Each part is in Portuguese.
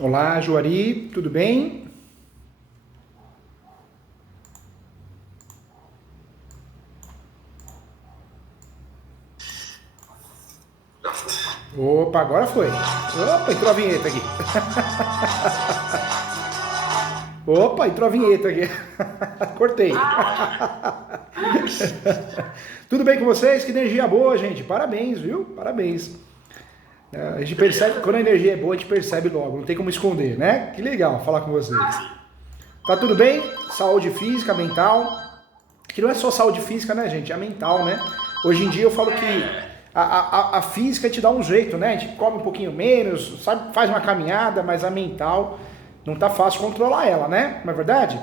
Olá, Juari, tudo bem? Opa, agora foi. Opa, entrou a vinheta aqui. Opa, entrou a vinheta aqui. Cortei. Tudo bem com vocês? Que energia boa, gente. Parabéns, viu? Parabéns. A gente percebe, quando a energia é boa, a gente percebe logo, não tem como esconder, né? Que legal falar com vocês. Tá tudo bem? Saúde física, mental. Que não é só saúde física, né, gente? É mental, né? Hoje em dia eu falo que a física te dá um jeito, né? A gente come um pouquinho menos, sabe? Faz uma caminhada, mas a mental não tá fácil controlar ela, né? Não é verdade?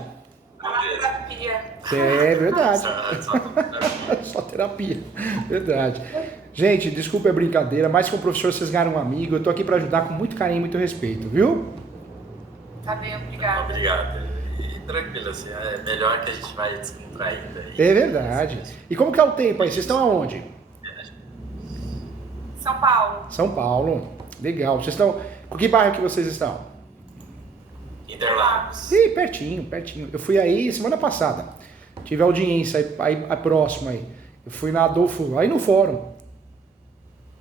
Terapia. É verdade. Só terapia. Verdade. Gente, desculpa a brincadeira, mais que um professor, vocês ganharam um amigo. Eu tô aqui para ajudar com muito carinho e muito respeito, viu? Tá bem, obrigada. Obrigado. E tranquilo, assim, é melhor que a gente vai descontraindo aí. É verdade. E como que é o tempo aí? Vocês estão aonde? São Paulo. São Paulo. Legal. Vocês estão. Com que bairro que vocês estão? Interlagos. Ih, pertinho, pertinho. Eu fui aí semana passada. Tive audiência aí próxima aí. Eu fui na Adolfo, aí no fórum.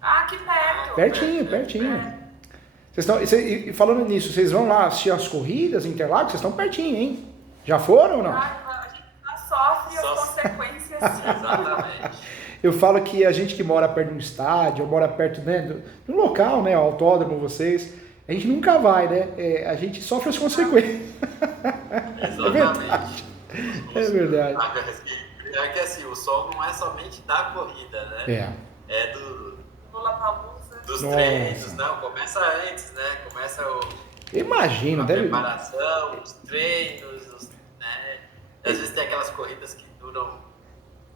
Ah, que perto. Pertinho, pertinho. E falando nisso, vocês vão lá assistir as corridas em Interlagos? Vocês estão pertinho, hein? Já foram ou não? A gente só sofre as consequências. Exatamente. Eu falo que a gente que mora perto de um estádio, ou mora perto, né, do local, né, o autódromo, vocês, a gente nunca vai, né? A gente sofre as consequências. Exatamente. É verdade. É que assim, o sol não é somente da corrida, né? É Lollapalooza. dos Nossa. treinos, não, começa antes, né? Começa Imagino, a deve. preparação, os treinos, né? Às vezes tem aquelas corridas que duram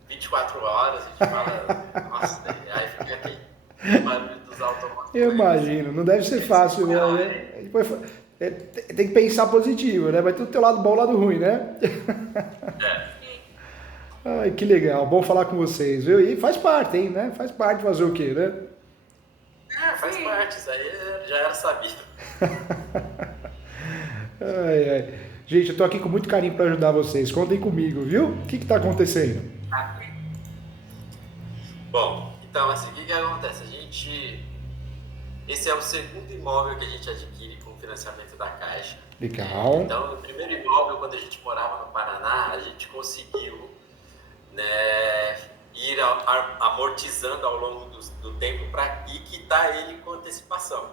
24 horas, a gente fala, nossa, aí fica aqui o barulho dos automóveis. Eu imagino, não deve ser fácil, né? Depois, tem que pensar positivo, né? Vai ter o teu lado bom e o lado ruim, né? Ai, que legal, bom falar com vocês, viu? E faz parte, hein, né? Faz parte fazer o quê, né? Faz parte, isso aí já era sabido. Ai, ai. Gente, eu tô aqui com muito carinho para ajudar vocês. Contem comigo, viu? O que tá acontecendo? Bom, então assim, o que acontece? Esse é o segundo imóvel que a gente adquire com o financiamento da Caixa. Legal. Então, o primeiro imóvel, quando a gente morava no Paraná, a gente conseguiu, né, ir amortizando ao longo do tempo para ir quitar ele com antecipação,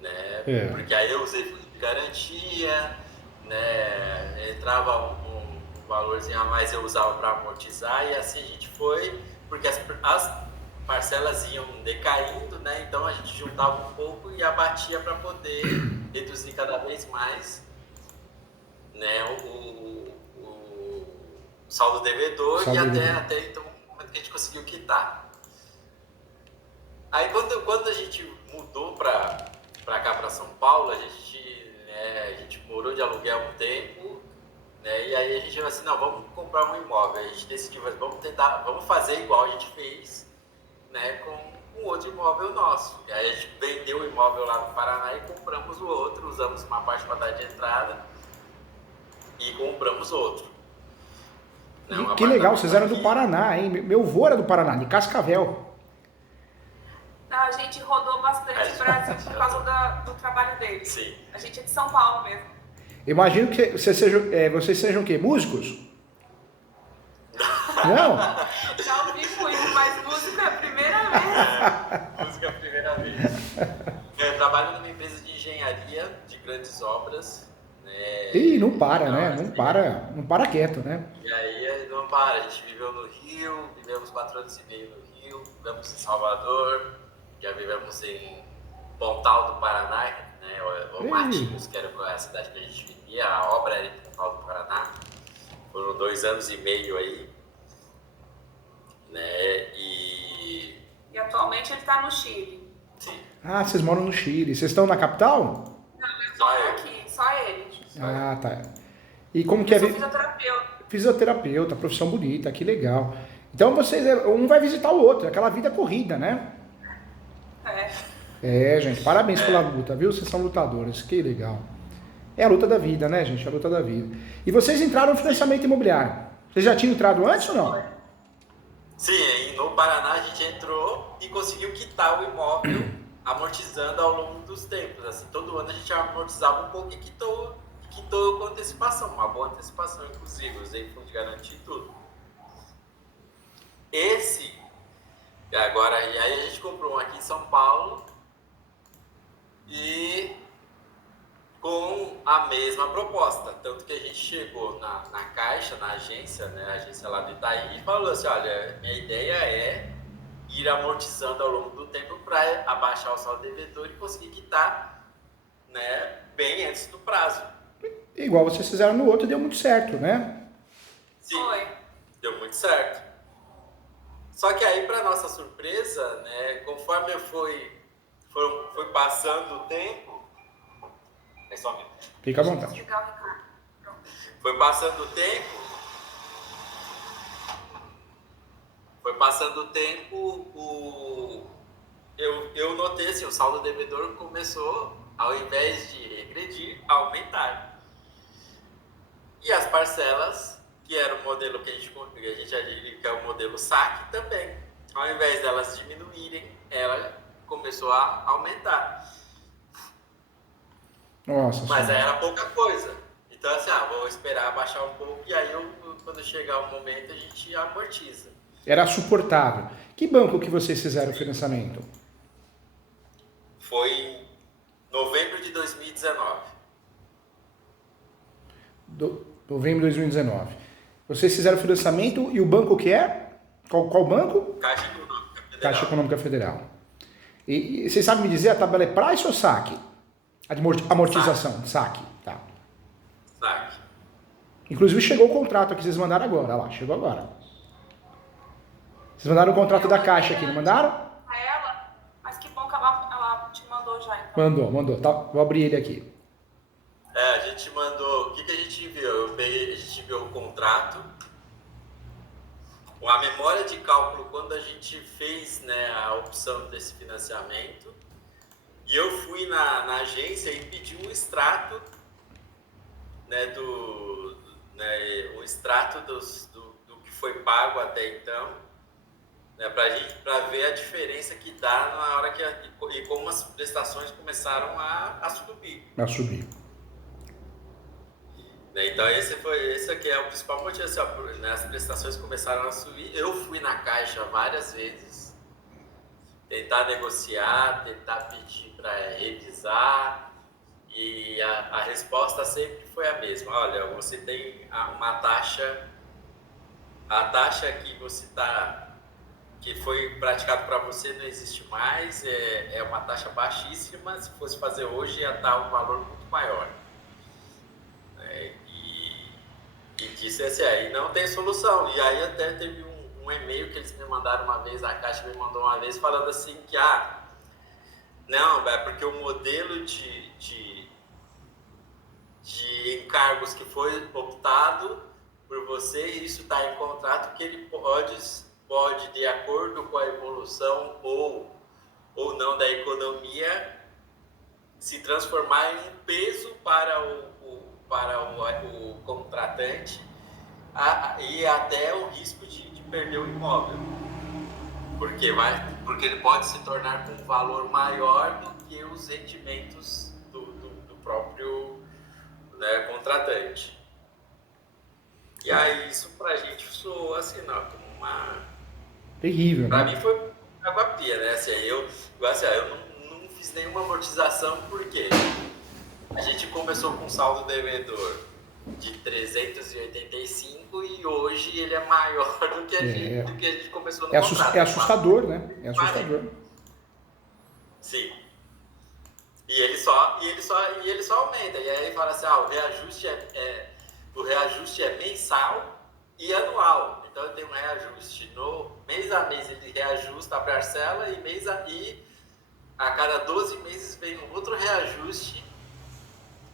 né? Porque aí eu usei fundo de garantia, né, entrava um valorzinho a mais, eu usava para amortizar, e assim a gente foi, porque as parcelas iam decaindo, né? Então a gente juntava um pouco e abatia para poder reduzir cada vez mais, né, o saldo devedor e até então o momento que a gente conseguiu quitar. Aí quando a gente mudou para cá, para São Paulo, a gente morou de aluguel um tempo, né? E aí a gente falou assim, não, vamos comprar um imóvel. A gente decidiu, vamos fazer igual a gente fez, né, com outro imóvel nosso. E aí a gente vendeu o imóvel lá no Paraná e compramos o outro, usamos uma parte para dar de entrada e compramos outro. E que legal, vocês eram do Paraná, hein? Meu avô era do Paraná, de Cascavel. A gente rodou bastante o Brasil por causa do trabalho dele. Sim. A gente é de São Paulo mesmo. Imagino que vocês sejam o quê? Músicos? Não? Já ouvi muito, mas música é a primeira vez. Música é a primeira vez. Eu trabalho numa empresa de engenharia de grandes obras. Né? Ih, não para, né? Não para quieto, né? E aí não para, a gente viveu no Rio, vivemos 4 anos e meio no Rio, vivemos em Salvador, já vivemos em Pontal do Paraná, né? Ou Matinhos, que era a cidade que a gente vivia, a obra era em Pontal do Paraná. Foram 2 anos e meio aí, né? E atualmente ele está no Chile. Sim. Ah, vocês moram no Chile. Vocês estão na capital? Não, eu moro aqui, só ele. Ah, tá. E como que é? Eu sou fisioterapeuta. Fisioterapeuta, profissão bonita, que legal. Então vocês, um vai visitar o outro, aquela vida corrida, né? É. É, gente, parabéns pela luta, viu? Vocês são lutadores, que legal. É a luta da vida, né, gente? É a luta da vida. E vocês entraram no financiamento imobiliário. Vocês já tinham entrado antes ou não? Sim, no Paraná a gente entrou e conseguiu quitar o imóvel amortizando ao longo dos tempos. Assim, todo ano a gente amortizava um pouco e quitou com antecipação, uma boa antecipação, inclusive. Usei fundo de garantia e tudo. Agora, e aí a gente comprou um aqui em São Paulo e com a mesma proposta. Tanto que a gente chegou na Caixa, na agência, né, a agência lá do Itaí, e falou assim, olha, minha ideia é ir amortizando ao longo do tempo para abaixar o saldo devedor e conseguir quitar, né, bem antes do prazo. Igual vocês fizeram no outro, deu muito certo, né? Sim, deu muito certo. Só que aí, para nossa surpresa, né, conforme foi passando o tempo... É só um minuto. Fica à vontade. Foi passando o tempo... eu notei assim, o saldo devedor começou, ao invés de regredir, a aumentar. E as parcelas, que era o modelo que a gente já diria que é o modelo saque também, ao invés delas diminuírem, ela começou a aumentar. Nossa. Mas aí era pouca coisa. Então assim, vou esperar baixar um pouco e aí quando chegar o momento a gente amortiza. Era suportável. Que banco que vocês fizeram o financiamento? Foi em novembro de 2019. Novembro de 2019. Vocês fizeram o financiamento e o banco que é? Qual banco? Caixa Econômica Federal. Caixa Econômica Federal. E vocês sabem me dizer, a tabela é price ou saque? Amortização, saque. Tá. Saque. Inclusive chegou o contrato aqui, vocês mandaram agora. Olha lá, chegou agora. Vocês mandaram o contrato da Caixa aqui, não mandaram? A ela, mas que bom que ela te mandou já, então. Mandou. Tá, vou abrir ele aqui. A gente mandou... O que a gente enviou? A gente enviou o contrato, a memória de cálculo quando a gente fez, né, a opção desse financiamento. E eu fui na agência e pedi um extrato, né, um extrato do que foi pago até então, né, para ver a diferença que dá na hora e como as prestações começaram a subir. A subir. Então esse aqui é o principal motivo, assim, né, as prestações começaram a subir. Eu fui na Caixa várias vezes, tentar negociar, tentar pedir para revisar, e a resposta sempre foi a mesma. Olha, você tem uma taxa, a taxa que foi praticado para você não existe mais, é uma taxa baixíssima, se fosse fazer hoje ia estar um valor muito maior. E disse assim, aí não tem solução. E aí até teve um e-mail que eles me mandaram uma vez, a Caixa me mandou uma vez, falando assim que, não, é porque o modelo de encargos que foi optado por você, isso está em contrato, que ele pode, de acordo com a evolução ou não da economia, se transformar em um peso para o contratante e até o risco de perder o imóvel. Porque ele pode se tornar com um valor maior do que os rendimentos do próprio, né, contratante. E aí isso pra gente soou assim, não, como uma... Terrível, pra né? mim foi água fria, né? Assim, eu não fiz nenhuma amortização, porque a gente começou com um saldo devedor de 385 e hoje ele é maior do que a gente começou no contrato. É assustador, né? É assustador. Sim. E ele só aumenta. E aí fala assim, o reajuste é mensal e anual. Então eu tenho um reajuste no mês a mês, ele reajusta a parcela e a cada 12 meses vem um outro reajuste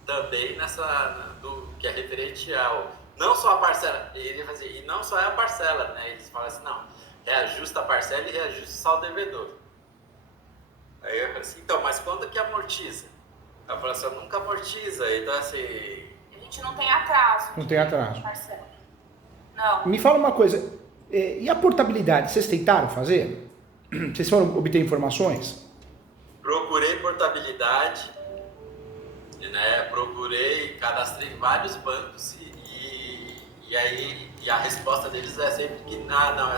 também que é referente ao, não só a parcela, ele vai dizer, e não só é a parcela, né? Eles falam assim, não, reajusta a parcela e reajusta o saldo devedor. Aí eu falei assim, então, mas quando que amortiza? Ela falou assim, nunca amortiza. Então, assim... A gente não tem atraso. Não tem atraso. Parcela. Não. Me fala uma coisa, e a portabilidade, vocês tentaram fazer? Vocês foram obter informações? Procurei portabilidade, né? Procurei, cadastrei vários bancos e aí a resposta deles é sempre que não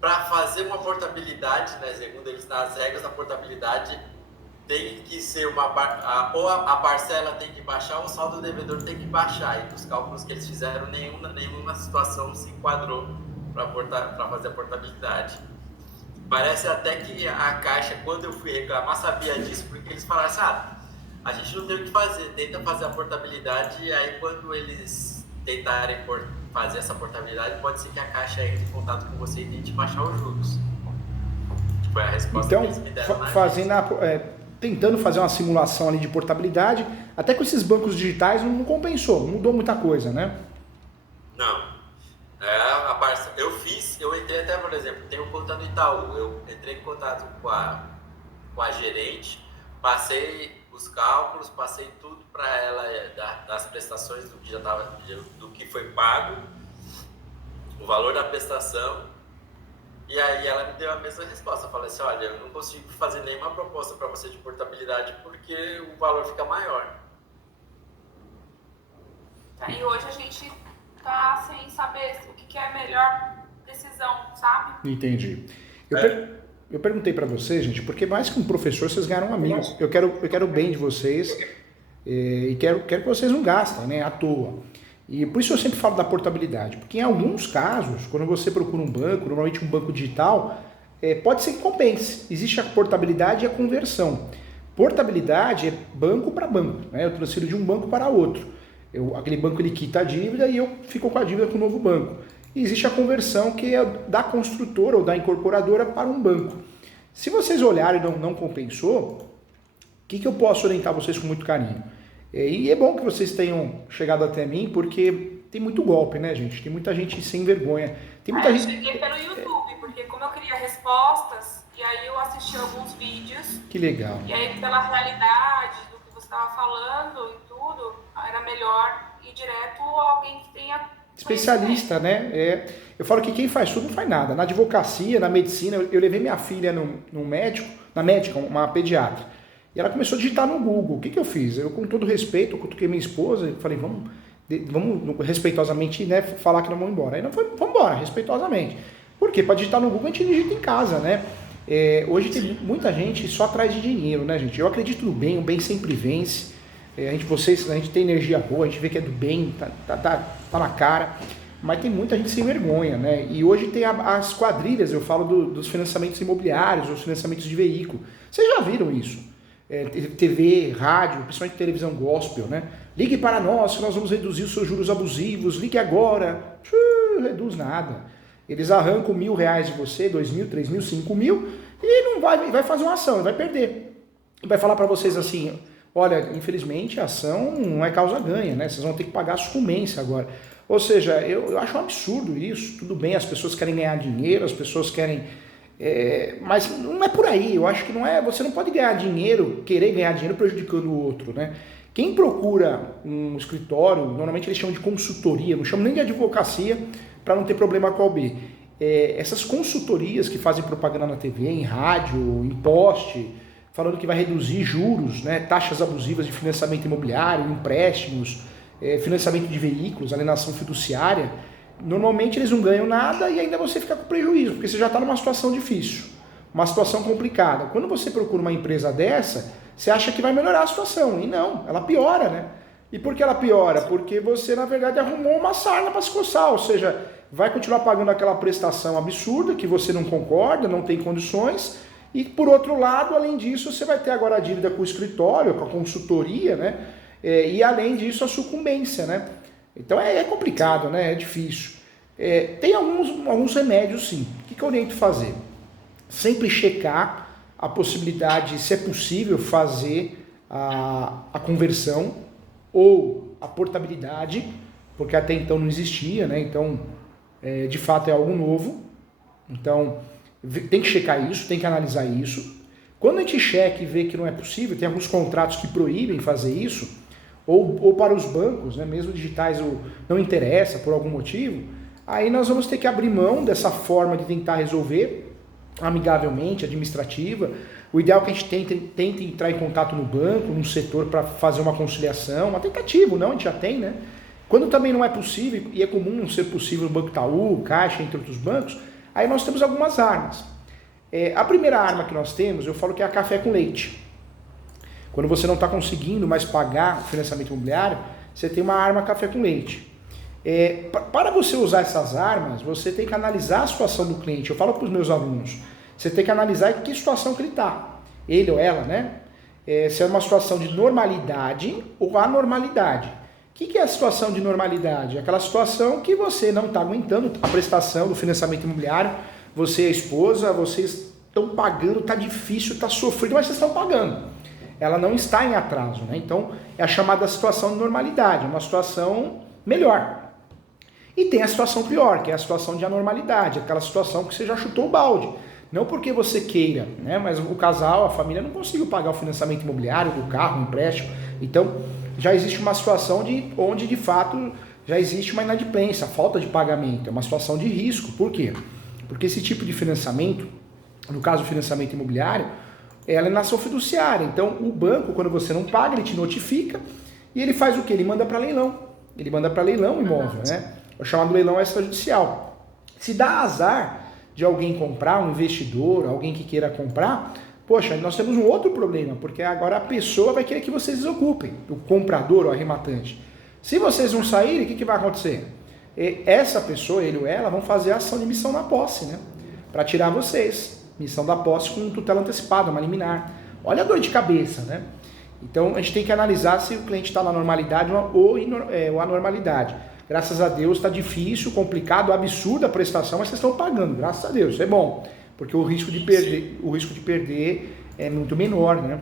para fazer uma portabilidade, né? Segundo eles, nas regras da portabilidade tem que ser ou a parcela tem que baixar ou o saldo devedor tem que baixar. E dos cálculos que eles fizeram, nenhuma situação se enquadrou para fazer a portabilidade. Parece até que a Caixa, quando eu fui reclamar, sabia disso, porque eles falaram assim, a gente não tem o que fazer, tenta fazer a portabilidade, e aí quando eles tentarem fazer essa portabilidade, pode ser que a Caixa entre em contato com você e tente baixar os juros. Foi a resposta então, que eles me deram. Tentando fazer uma simulação ali de portabilidade, até com esses bancos digitais não compensou, não mudou muita coisa, né? Não. Eu entrei até, por exemplo, tenho conta no Itaú, eu entrei em contato com a gerente, passei os cálculos, passei tudo para ela das prestações do que foi pago, o valor da prestação, e aí ela me deu a mesma resposta. Eu falei assim, olha, eu não consigo fazer nenhuma proposta para você de portabilidade porque o valor fica maior. E hoje a gente tá sem saber o que é a melhor decisão, sabe? Entendi. Eu perguntei para vocês, gente, porque mais que um professor, vocês ganharam um amigo. Eu quero o bem de vocês e quero que vocês não gastem, né, à toa. E por isso eu sempre falo da portabilidade, porque em alguns casos, quando você procura um banco, normalmente um banco digital, pode ser que compense. Existe a portabilidade e a conversão. Portabilidade é banco para banco, né? Eu transfiro de um banco para outro. Aquele banco ele quita a dívida e eu fico com a dívida com o novo banco. E existe a conversão que é da construtora ou da incorporadora para um banco. Se vocês olharem e não compensou, o que eu posso orientar vocês com muito carinho? E é bom que vocês tenham chegado até mim, porque tem muito golpe, né, gente? Tem muita gente sem vergonha. Tem muita gente... Eu cheguei pelo YouTube, porque como eu queria respostas, e aí eu assisti alguns vídeos. Que legal. E aí, pela realidade do que você estava falando e tudo, era melhor ir direto a alguém que tenha... Especialista, né? Eu falo que quem faz tudo não faz nada. Na advocacia, na medicina, eu levei minha filha na médica, uma pediatra. E ela começou a digitar no Google. O que eu fiz? Eu, com todo respeito, eu cutuquei minha esposa e falei, vamos respeitosamente, né, falar que não vamos embora. Aí não foi, vamos embora, respeitosamente. Por quê? Para digitar no Google a gente digita em casa, né? Hoje tem muita gente só atrás de dinheiro, né, gente? Eu acredito no bem, o bem sempre vence. A gente tem energia boa, a gente vê que é do bem, tá na cara, mas tem muita gente sem vergonha, né? E hoje tem as quadrilhas, eu falo dos financiamentos imobiliários, os financiamentos de veículo. Vocês já viram isso? TV, rádio, principalmente televisão gospel, né? Ligue para nós, que nós vamos reduzir os seus juros abusivos, ligue agora. Não reduz nada. Eles arrancam R$1.000 de você, 2.000, 3.000, 5.000 e não vai fazer uma ação, vai perder. Vai falar para vocês assim, olha, infelizmente a ação não é causa ganha, né? Vocês vão ter que pagar a sucumbência agora. Ou seja, eu acho um absurdo isso. Tudo bem, as pessoas querem ganhar dinheiro, as pessoas querem... mas não é por aí. Eu acho que não é... Você não pode ganhar dinheiro, querer ganhar dinheiro prejudicando o outro, né? Quem procura um escritório, normalmente eles chamam de consultoria, não chamam nem de advocacia para não ter problema com a OAB. Essas consultorias que fazem propaganda na TV, em rádio, em poste, falando que vai reduzir juros, né, taxas abusivas de financiamento imobiliário, empréstimos, financiamento de veículos, alienação fiduciária, normalmente eles não ganham nada e ainda você fica com prejuízo, porque você já está numa situação difícil, uma situação complicada. Quando você procura uma empresa dessa, você acha que vai melhorar a situação, e não, ela piora, né? E por que ela piora? Porque você, na verdade, arrumou uma sarna para se coçar, ou seja, vai continuar pagando aquela prestação absurda que você não concorda, não tem condições. E por outro lado, além disso, você vai ter agora a dívida com o escritório, com a consultoria, né? E além disso, a sucumbência, né? Então é complicado, né? É difícil. Tem alguns remédios, sim. O que eu oriento fazer? Sempre checar a possibilidade, se é possível, fazer a conversão ou a portabilidade, porque até então não existia, né? Então, de fato, é algo novo. Então, Tem que checar isso, tem que analisar isso. Quando a gente checa e vê que não é possível, tem alguns contratos que proíbem fazer isso, ou para os bancos, né, mesmo digitais, não interessa por algum motivo, aí nós vamos ter que abrir mão dessa forma de tentar resolver amigavelmente, administrativa. O ideal é que a gente tente entrar em contato no banco, num setor, para fazer uma conciliação, uma tentativa, não, a gente já tem, né? Quando também não é possível, e é comum não ser possível no Banco Itaú, Caixa, entre outros bancos, aí nós temos algumas armas. A primeira arma que nós temos, eu falo que é a café com leite. Quando você não está conseguindo mais pagar o financiamento imobiliário, você tem uma arma café com leite. Para você usar essas armas, você tem que analisar a situação do cliente. Eu falo para os meus alunos, você tem que analisar em que situação que ele está. Ele ou ela, né? Se é uma situação de normalidade ou anormalidade. O que é a situação de normalidade? É aquela situação que você não está aguentando a prestação do financiamento imobiliário, você e a esposa, vocês estão pagando, está difícil, está sofrido, mas vocês estão pagando. Ela não está em atraso, né? Então, é a chamada situação de normalidade, uma situação melhor. E tem a situação pior, que é a situação de anormalidade, aquela situação que você já chutou o balde. Não porque você queira, né? Mas o casal, a família não conseguiu pagar o financiamento imobiliário, do carro, o empréstimo. Então, já existe uma situação onde, de fato, já existe uma inadimplência, falta de pagamento. É uma situação de risco. Por quê? Porque esse tipo de financiamento, no caso o financiamento imobiliário, ela é nação fiduciária. Então, o banco, quando você não paga, ele te notifica e ele faz o quê? Ele manda para leilão. Ele manda para leilão o imóvel, né? É o chamado leilão extrajudicial. Se dá azar de alguém comprar, um investidor, alguém que queira comprar, poxa, nós temos um outro problema, porque agora a pessoa vai querer que vocês desocupem, o comprador, o arrematante. Se vocês não saírem, o que vai acontecer? Essa pessoa, ele ou ela, vão fazer a ação de missão na posse, né? Para tirar vocês. Missão da posse com tutela antecipada, uma liminar. Olha a dor de cabeça, né? Então, a gente tem que analisar se o cliente está na normalidade ou anormalidade. Graças a Deus está difícil, complicado, absurda a prestação, mas vocês estão pagando, graças a Deus, isso é bom, porque o risco de perder é muito menor, né?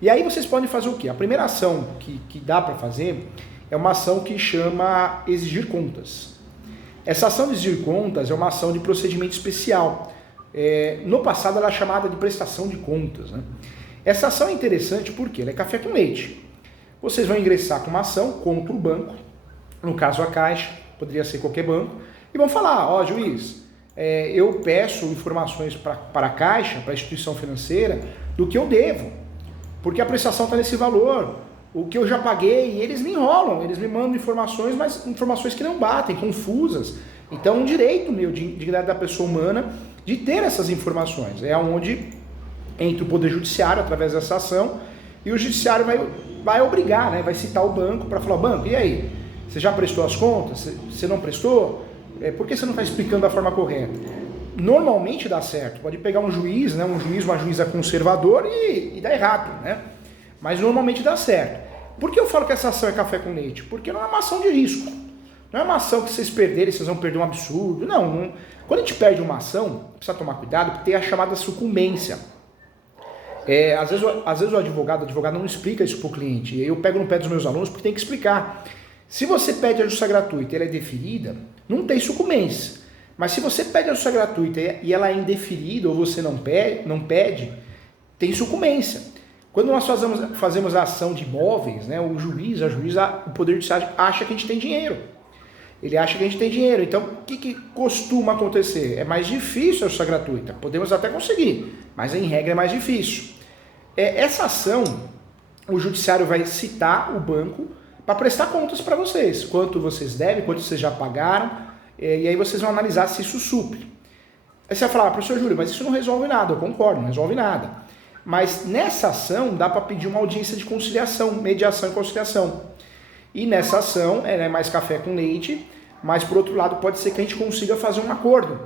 E aí vocês podem fazer o quê? A primeira ação que dá para fazer é uma ação que chama exigir contas. Essa ação de exigir contas é uma ação de procedimento especial. No passado ela é chamada de prestação de contas, né? Essa ação é interessante porque ela é café com leite. Vocês vão ingressar com uma ação contra o banco, no caso a Caixa, poderia ser qualquer banco, e vão falar, ó, juiz, eu peço informações para a Caixa, para a instituição financeira, do que eu devo, porque a prestação está nesse valor, o que eu já paguei, e eles me enrolam, eles me mandam informações, mas informações que não batem, confusas. Então, um direito meu, de dignidade da pessoa humana, de ter essas informações. É onde entra o Poder Judiciário, através dessa ação, e o Judiciário vai obrigar, né, vai citar o banco para falar, banco, e aí? Você já prestou as contas? Você não prestou? Por que você não está explicando da forma correta? Normalmente dá certo. Pode pegar um juiz, né, uma juíza conservador e dá errado, né? Mas normalmente dá certo. Por que eu falo que essa ação é café com leite? Porque não é uma ação de risco. Não é uma ação que vocês perderem, vocês vão perder um absurdo. Não. Quando a gente perde uma ação, precisa tomar cuidado, porque tem a chamada sucumbência. Às vezes o advogado não explica isso para o cliente. E aí eu pego no pé dos meus alunos porque tem que explicar. Se você pede a justiça gratuita e ela é deferida, não tem sucumbência. Mas se você pede a justiça gratuita e ela é indeferida ou você não pede, tem sucumbência. Quando nós fazemos a ação de imóveis, né, o juiz, o Poder Judiciário acha que a gente tem dinheiro. Ele acha que a gente tem dinheiro. Então, o que costuma acontecer? É mais difícil a justiça gratuita. Podemos até conseguir, mas em regra é mais difícil. Essa ação, o Judiciário vai citar o banco para prestar contas para vocês. Quanto vocês devem, quanto vocês já pagaram, e aí vocês vão analisar se isso supre. Aí você vai falar, professor Júlio, mas isso não resolve nada. Eu concordo, não resolve nada. Mas nessa ação dá para pedir uma audiência de conciliação, mediação e conciliação. E nessa ação, é mais café com leite, mas por outro lado pode ser que a gente consiga fazer um acordo.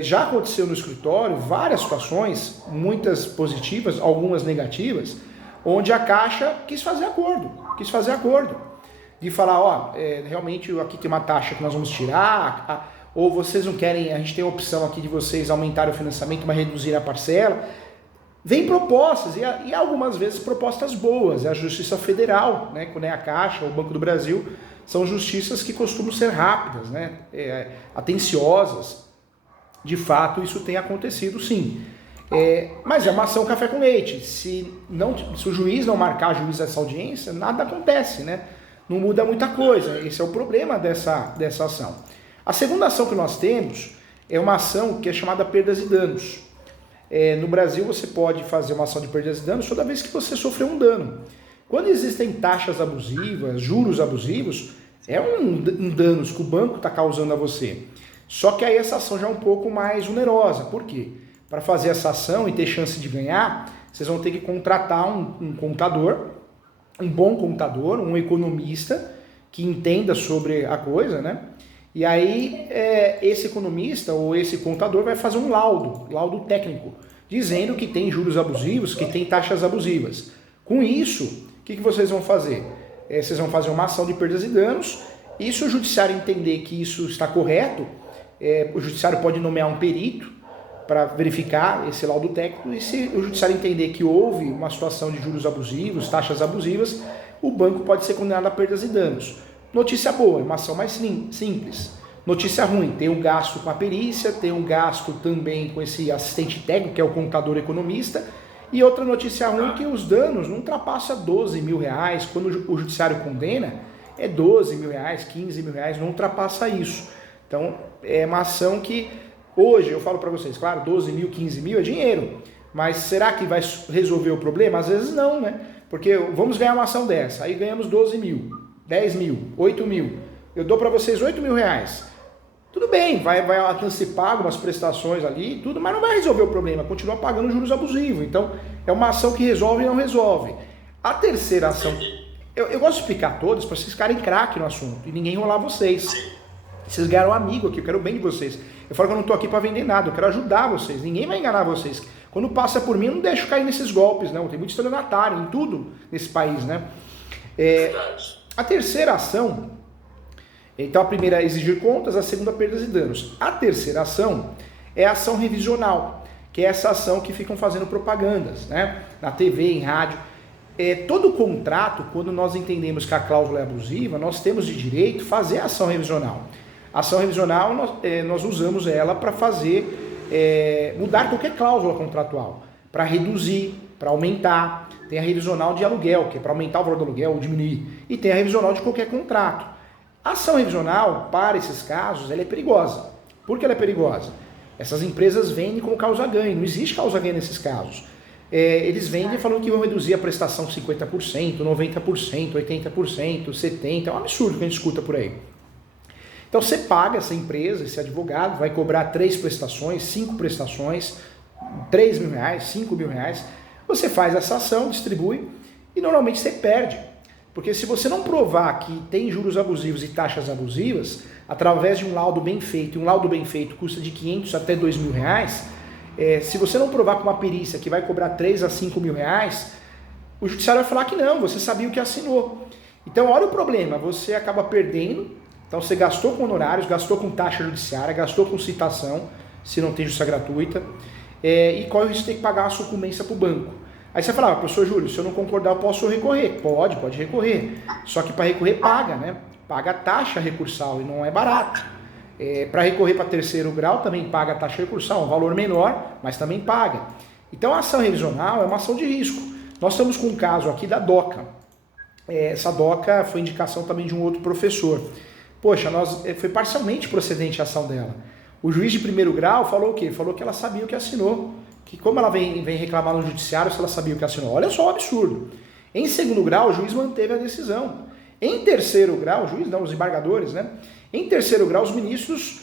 Já aconteceu no escritório várias situações, muitas positivas, algumas negativas, onde a Caixa quis fazer acordo. De falar, realmente aqui tem uma taxa que nós vamos tirar, ou vocês não querem, a gente tem a opção aqui de vocês aumentarem o financiamento, mas reduzir a parcela. Vem propostas, e algumas vezes propostas boas. A Justiça Federal, né, quando é a Caixa, o Banco do Brasil, são justiças que costumam ser rápidas, né, atenciosas. De fato, isso tem acontecido sim. Mas é uma ação café com leite. Se o juiz não marcar a juiz dessa audiência, nada acontece, né? Não muda muita coisa. Esse é o problema dessa ação. A segunda ação que nós temos é uma ação que é chamada perdas e danos. No Brasil, você pode fazer uma ação de perdas e danos toda vez que você sofreu um dano. Quando existem taxas abusivas, juros abusivos, é um dano que o banco está causando a você. Só que aí essa ação já é um pouco mais onerosa. Por quê? Para fazer essa ação e ter chance de ganhar, vocês vão ter que contratar um contador, um bom contador, um economista que entenda sobre a coisa, né? E aí esse economista ou esse contador vai fazer um laudo técnico, dizendo que tem juros abusivos, que tem taxas abusivas. Com isso, o que vocês vão fazer? Vocês vão fazer uma ação de perdas e danos, e se o judiciário entender que isso está correto, o judiciário pode nomear um perito para verificar esse laudo técnico, e se o judiciário entender que houve uma situação de juros abusivos, taxas abusivas, o banco pode ser condenado a perdas e danos. Notícia boa, é uma ação mais simples. Notícia ruim, tem um gasto com a perícia, tem um gasto também com esse assistente técnico, que é o contador economista, e outra notícia ruim é que os danos não ultrapassam 12 mil reais, quando o judiciário condena, é 12 mil reais, 15 mil reais, não ultrapassa isso. Então, é uma ação que, hoje, eu falo para vocês, claro, 12 mil, 15 mil é dinheiro, mas será que vai resolver o problema? Às vezes não, né? Porque vamos ganhar uma ação dessa, aí ganhamos 12 mil, 10 mil, 8 mil, eu dou para vocês 8 mil reais. Tudo bem, vai antecipar algumas prestações ali, tudo, mas não vai resolver o problema, continua pagando juros abusivos. Então, é uma ação que resolve e não resolve. A terceira ação, eu gosto de explicar todas para vocês ficarem craque no assunto e ninguém enrolar vocês. Vocês ganharam um amigo aqui, eu quero o bem de vocês. Eu falo que eu não estou aqui para vender nada, eu quero ajudar vocês, ninguém vai enganar vocês. Quando passa por mim, eu não deixo cair nesses golpes, não. Tem muito estelionatário em tudo nesse país, né? A terceira ação, então a primeira é exigir contas, a segunda perdas e danos. A terceira ação é a ação revisional, que é essa ação que ficam fazendo propagandas, né? Na TV, em rádio. Todo contrato, quando nós entendemos que a cláusula é abusiva, nós temos de direito fazer a ação revisional. A ação revisional, nós usamos ela para fazer, mudar qualquer cláusula contratual, para reduzir, para aumentar. Tem a revisional de aluguel, que é para aumentar o valor do aluguel ou diminuir. E tem a revisional de qualquer contrato. A ação revisional, para esses casos, ela é perigosa. Por que ela é perigosa? Essas empresas vendem como causa-ganho, não existe causa-ganho nesses casos. Eles vendem falando que vão reduzir a prestação 50%, 90%, 80%, 70%, é um absurdo que a gente escuta por aí. Então você paga essa empresa, esse advogado, vai cobrar 3 prestações, 5 prestações, 3 mil reais, 5 mil reais, você faz essa ação, distribui e normalmente você perde. Porque se você não provar que tem juros abusivos e taxas abusivas, através de um laudo bem feito, e um laudo bem feito custa de 500 até 2 mil reais, se você não provar com uma perícia que vai cobrar 3 a 5 mil reais, o judiciário vai falar que não, você sabia o que assinou. Então olha o problema, você acaba perdendo, então você gastou com honorários, gastou com taxa judiciária, gastou com citação, se não tem justiça gratuita, e corre o risco de ter que pagar uma sucumbência para o banco. Aí você fala, professor Júlio, se eu não concordar eu posso recorrer. Pode recorrer, só que para recorrer paga, né? Paga a taxa recursal e não é barato. Para recorrer para terceiro grau também paga a taxa recursal, um valor menor, mas também paga. Então a ação revisional é uma ação de risco. Nós estamos com um caso aqui da DOCA. Essa DOCA foi indicação também de um outro professor. Poxa, foi parcialmente procedente a ação dela. O juiz de primeiro grau falou o quê? Falou que ela sabia o que assinou. Que como ela vem reclamar no judiciário se ela sabia o que assinou. Olha só o absurdo. Em segundo grau, o juiz manteve a decisão. Em terceiro grau, o juiz não, os embargadores, né? Em terceiro grau, os ministros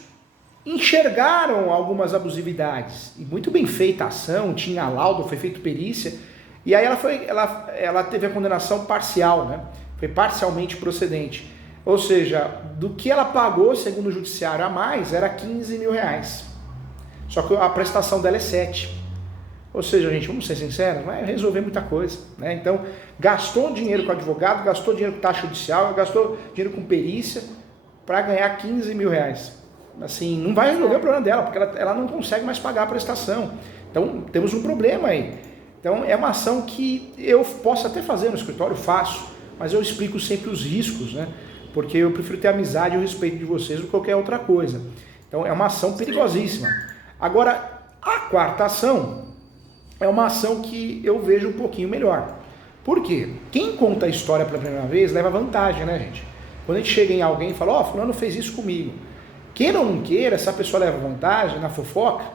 enxergaram algumas abusividades. E muito bem feita a ação, tinha laudo, foi feita perícia. E aí ela teve a condenação parcial, né? Foi parcialmente procedente. Ou seja, do que ela pagou, segundo o judiciário, a mais, era 15 mil reais. Só que a prestação dela é 7. Ou seja, gente, vamos ser sinceros, vai resolver muita coisa, né? Então, gastou dinheiro com advogado, gastou dinheiro com taxa judicial, gastou dinheiro com perícia para ganhar 15 mil reais. Assim, não vai resolver o problema dela, porque ela não consegue mais pagar a prestação. Então, temos um problema aí. Então, é uma ação que eu posso até fazer no escritório, faço, mas eu explico sempre os riscos, né? Porque eu prefiro ter amizade e o respeito de vocês do que qualquer outra coisa. Então, é uma ação perigosíssima. Agora, a quarta ação é uma ação que eu vejo um pouquinho melhor. Por quê? Quem conta a história pela primeira vez leva vantagem, né, gente? Quando a gente chega em alguém e fala, ó, fulano fez isso comigo. Queira ou não queira, essa pessoa leva vantagem na fofoca,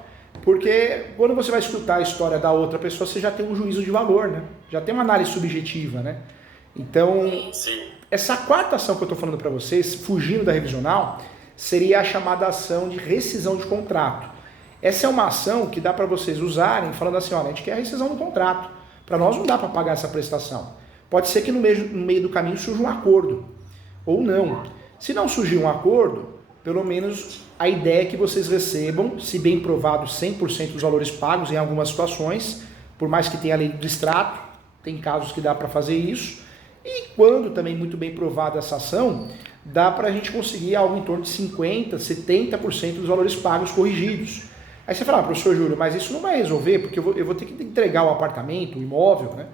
porque quando você vai escutar a história da outra pessoa, você já tem um juízo de valor, né? Já tem uma análise subjetiva, né? Então, essa quarta ação que eu estou falando para vocês, fugindo da revisional, seria a chamada ação de rescisão de contrato. Essa é uma ação que dá para vocês usarem falando assim, olha, a gente quer a rescisão do contrato. Para nós não dá para pagar essa prestação. Pode ser que no meio do caminho surja um acordo, ou não. Se não surgir um acordo, pelo menos a ideia é que vocês recebam, se bem provado, 100% dos valores pagos em algumas situações, por mais que tenha a lei do distrato, tem casos que dá para fazer isso. E quando também muito bem provada essa ação, dá para a gente conseguir algo em torno de 50%, 70% dos valores pagos corrigidos. Aí você fala, professor Júlio, mas isso não vai resolver, porque eu vou ter que entregar o apartamento, o imóvel, né?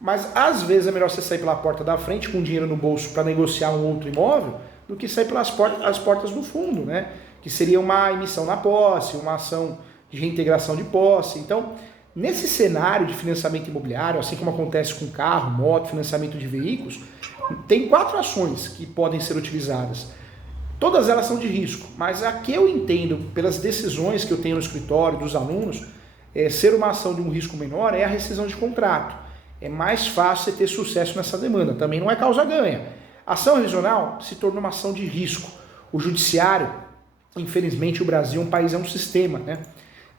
Mas às vezes é melhor você sair pela porta da frente com dinheiro no bolso para negociar um outro imóvel, do que sair pelas portas do fundo, né? Que seria uma emissão na posse, uma ação de reintegração de posse. Então, nesse cenário de financiamento imobiliário, assim como acontece com carro, moto, financiamento de veículos, tem 4 ações que podem ser utilizadas. Todas elas são de risco, mas a que eu entendo pelas decisões que eu tenho no escritório, dos alunos, ser uma ação de um risco menor é a rescisão de contrato. É mais fácil você ter sucesso nessa demanda, também não é causa-ganha. A ação revisional se torna uma ação de risco. O judiciário, infelizmente o Brasil é um sistema, né?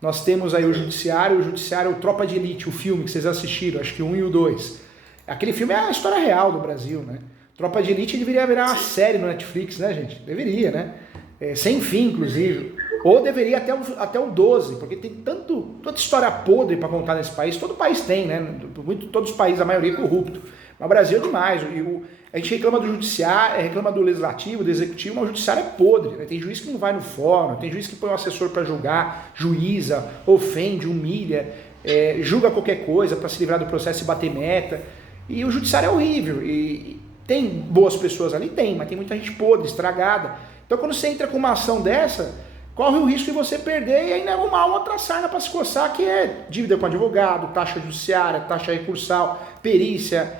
Nós temos aí o judiciário é o Tropa de Elite, o filme que vocês assistiram, acho que o 1 e o 2. Aquele filme é a história real do Brasil, né? Tropa de Elite deveria virar uma série no Netflix, né, gente? Deveria, né? Sem fim, inclusive. Ou deveria até o 12, porque tem tanta história podre para contar nesse país. Todo país tem, né? Todos os países, a maioria é corrupto. Mas o Brasil é demais. A gente reclama do judiciário, reclama do legislativo, do executivo, mas o judiciário é podre, né? Tem juiz que não vai no fórum, tem juiz que põe um assessor para julgar, juíza, ofende, humilha, julga qualquer coisa para se livrar do processo e bater meta. E o judiciário é horrível. E tem boas pessoas ali? Tem, mas tem muita gente podre, estragada. Então quando você entra com uma ação dessa, corre o risco de você perder e ainda arrumar outra sarna para se coçar, que é dívida com advogado, taxa judiciária, taxa recursal, perícia,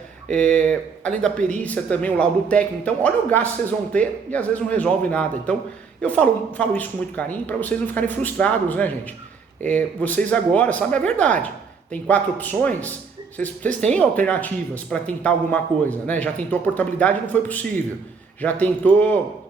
além da perícia também o laudo técnico. Então olha o gasto que vocês vão ter e às vezes não resolve nada. Então eu falo isso com muito carinho para vocês não ficarem frustrados, né, gente? Vocês agora sabem a verdade. Tem 4 opções, vocês têm alternativas para tentar alguma coisa, né? Já tentou a portabilidade, não foi possível. Já tentou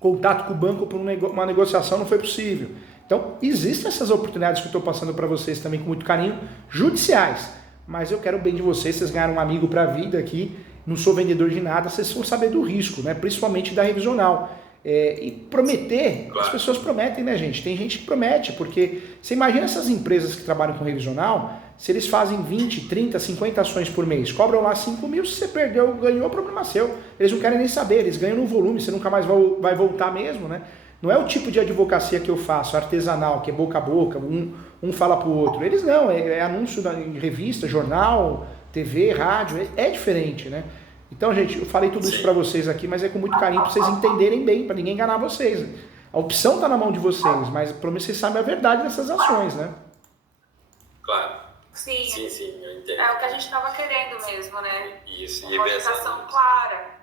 contato com o banco por uma negociação, não foi possível. Então, existem essas oportunidades que eu estou passando para vocês também com muito carinho, judiciais. Mas eu quero o bem de vocês ganharam um amigo para a vida aqui, não sou vendedor de nada, vocês vão saber do risco, né? Principalmente da revisional. E prometer, as pessoas prometem, né, gente? Tem gente que promete, porque você imagina essas empresas que trabalham com revisional, se eles fazem 20, 30, 50 ações por mês, cobram lá 5 mil, se você perdeu, ganhou, problema seu. Eles não querem nem saber, eles ganham no volume, você nunca mais vai voltar mesmo, né? Não é o tipo de advocacia que eu faço, artesanal, que é boca a boca, um fala pro outro. Eles não, é anúncio em revista, jornal, TV, rádio, é diferente, né? Então, gente, eu falei tudo isso para vocês aqui, mas é com muito carinho para vocês entenderem bem, para ninguém enganar vocês. A opção está na mão de vocês, mas pelo menos vocês sabem a verdade dessas ações, né? Claro. Sim, eu entendo. É o que a gente estava querendo mesmo, né? Isso, uma orientação clara.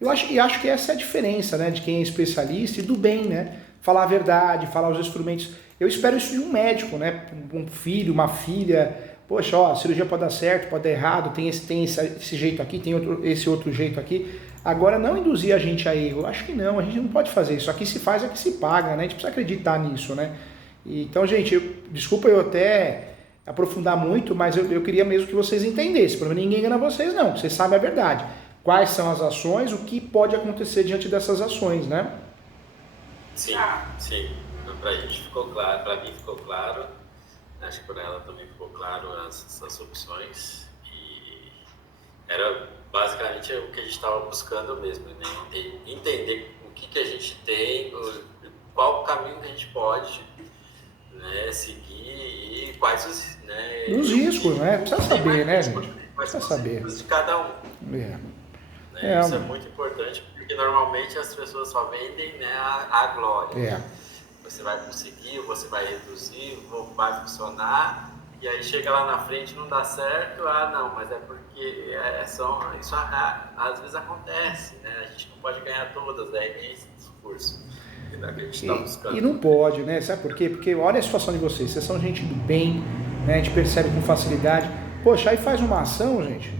Eu acho que essa é a diferença, né, de quem é especialista e do bem, né? Falar a verdade, falar os instrumentos. Eu espero isso de um médico, né? Um filho, uma filha. Poxa, ó, a cirurgia pode dar certo, pode dar errado, tem esse jeito aqui, tem esse outro jeito aqui. Agora, não induzir a gente a erro. Acho que não, a gente não pode fazer isso. Aqui se faz, aqui se paga, né? A gente precisa acreditar nisso, né? Então, gente, desculpa eu até aprofundar muito, mas eu queria mesmo que vocês entendessem. Para ninguém engana vocês, não. Vocês sabem a verdade. Quais são as ações, o que pode acontecer diante dessas ações, né? Sim. Pra gente ficou claro, pra mim ficou claro. Acho que para ela também ficou claro essas opções. E era basicamente o que a gente estava buscando mesmo, né? Entender o que a gente tem, qual o caminho que a gente pode, né, seguir e quais os... Né, os riscos, né? Precisa saber, né, gente? Precisa saber. De cada um. Né? Isso é muito importante, porque normalmente as pessoas só vendem, né, a glória. você vai conseguir, você vai reduzir, vai funcionar, e aí chega lá na frente não dá certo, não, mas é porque isso às vezes acontece, né? A gente não pode ganhar todas, daí vem esse discurso que a gente está buscando. E não pode, né? Sabe por quê? Porque olha a situação de vocês são gente do bem, né? A gente percebe com facilidade. Poxa, aí faz uma ação, gente,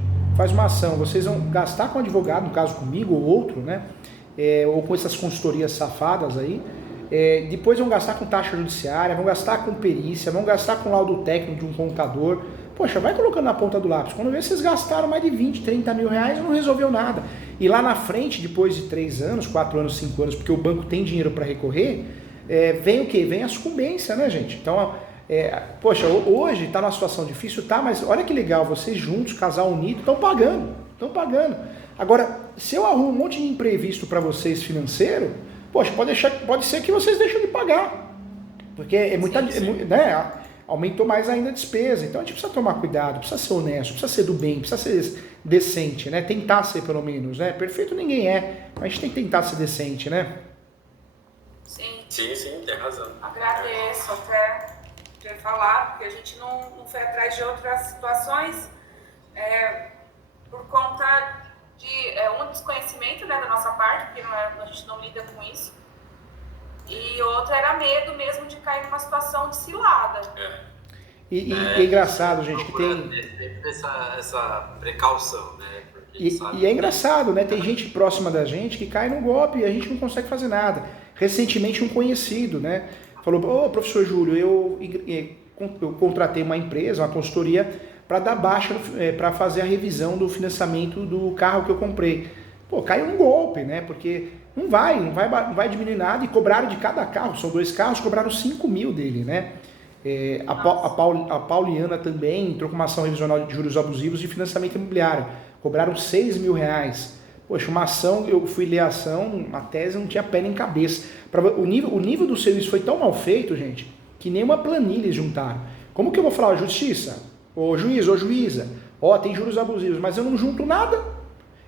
vocês vão gastar com advogado, no caso comigo ou outro, né? Ou com essas consultorias safadas aí, depois vão gastar com taxa judiciária, vão gastar com perícia, vão gastar com laudo técnico de um contador. Poxa, vai colocando na ponta do lápis. Quando vê, vocês gastaram mais de 20, 30 mil reais e não resolveu nada. E lá na frente, depois de 3 anos, 4 anos, 5 anos, porque o banco tem dinheiro para recorrer, vem o quê? Vem a sucumbência, né, gente? Então, poxa, hoje está numa situação difícil, tá, mas olha que legal, vocês juntos, casal unido, estão pagando. Agora, se eu arrumo um monte de imprevisto para vocês financeiro, poxa, pode ser que vocês deixem de pagar, porque né, aumentou mais ainda a despesa. Então a gente precisa tomar cuidado, precisa ser honesto, precisa ser do bem, precisa ser decente, né? Tentar ser pelo menos, né? Perfeito ninguém é, mas a gente tem que tentar ser decente, né? Sim, tem razão. Agradeço até ter falado, porque a gente não foi atrás de outras situações por conta de um desconhecimento, né, da nossa parte, porque a gente não lida com isso, e outra era medo mesmo de cair numa situação de cilada. E é engraçado, gente, que tem essa precaução, né? E é engraçado, né? Tem gente próxima da gente que cai num golpe e a gente não consegue fazer nada. Recentemente um conhecido, né, falou: professor Júlio, eu contratei uma empresa, uma consultoria, para dar baixa, para fazer a revisão do financiamento do carro que eu comprei. Pô, caiu um golpe, né? Porque não vai diminuir nada, e cobraram de cada carro, são 2 carros, cobraram 5 mil dele, né? A Pauliana também entrou com uma ação revisional de juros abusivos de financiamento imobiliário, cobraram 6 mil reais. Poxa, uma ação, eu fui ler a ação, a tese não tinha pé nem cabeça. O nível do serviço foi tão mal feito, gente, que nem uma planilha eles juntaram. Como que eu vou falar, justiça? Ô juiz, ô juíza, tem juros abusivos, mas eu não junto nada.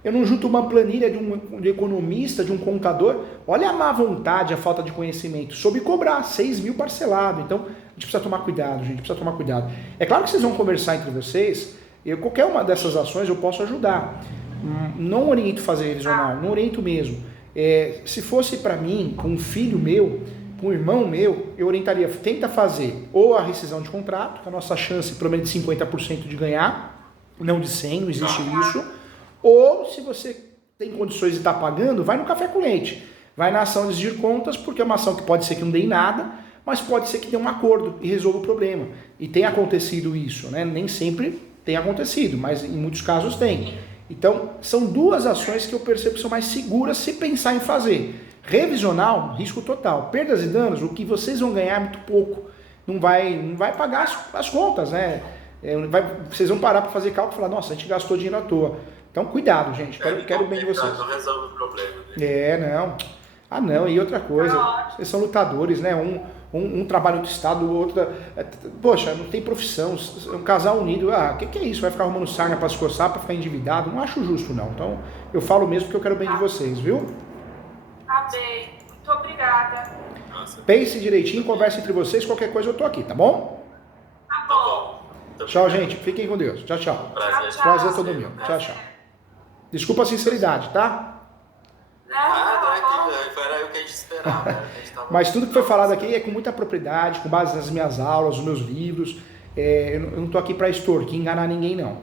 Eu não junto uma planilha de um economista, de um contador. Olha a má vontade, a falta de conhecimento. Soube cobrar 6 mil parcelado. Então, a gente precisa tomar cuidado, gente. Precisa tomar cuidado. É claro que vocês vão conversar entre vocês. Qualquer uma dessas ações eu posso ajudar. Não oriento fazer revisional, não oriento mesmo. Se fosse para mim, com um filho meu, com um irmão meu, eu orientaria, tenta fazer ou a rescisão de contrato, que a nossa chance pelo menos de 50% de ganhar, não de 100, não existe isso. Ou se você tem condições de estar pagando, vai no café com leite, vai na ação de exigir contas, porque é uma ação que pode ser que não dê em nada, mas pode ser que dê um acordo e resolva o problema. E tem acontecido isso, né? Nem sempre tem acontecido, mas em muitos casos tem. Então, são 2 ações que eu percebo que são mais seguras se pensar em fazer. Revisional, risco total. Perdas e danos, o que vocês vão ganhar é muito pouco. Não vai pagar as contas, né? Vocês vão parar para fazer cálculo e falar: nossa, a gente gastou dinheiro à toa. Então, cuidado, gente. Quero o bem de vocês. Não resolve o problema. Né? Não. Não, e outra coisa. Vocês são lutadores, né? Um trabalha em outro estado, o outro... Poxa, não tem profissão. Um casal unido. O que é isso? Vai ficar arrumando sarna para se coçar, para ficar endividado? Não acho justo, não. Então, eu falo mesmo porque eu quero o bem de vocês, viu? Tá bem. Muito obrigada. Pense direitinho, converse entre vocês. Qualquer coisa eu tô aqui, tá bom? Tá bom. Tchau, gente. Fiquem com Deus. Tchau. Prazer todo meu. Tchau. Desculpa a sinceridade, tá? Era o que a gente esperava. Mas tudo que foi falado aqui é com muita propriedade, com base nas minhas aulas, nos meus livros. Eu não tô aqui para extorquir, enganar ninguém, não.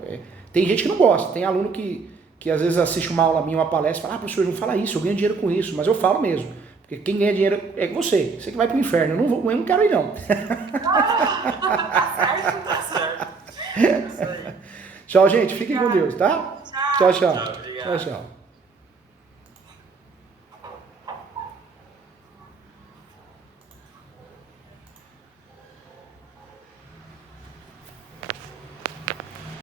Tem gente que não gosta. Tem aluno que às vezes assiste uma aula minha, uma palestra, e fala: professor, não fala isso, eu ganho dinheiro com isso. Mas eu falo mesmo. Porque quem ganha dinheiro é você. Você que vai pro inferno. Eu não quero ir, não. Tá certo. Tchau, gente. Fiquem com Deus, tá? Tchau. Tchau.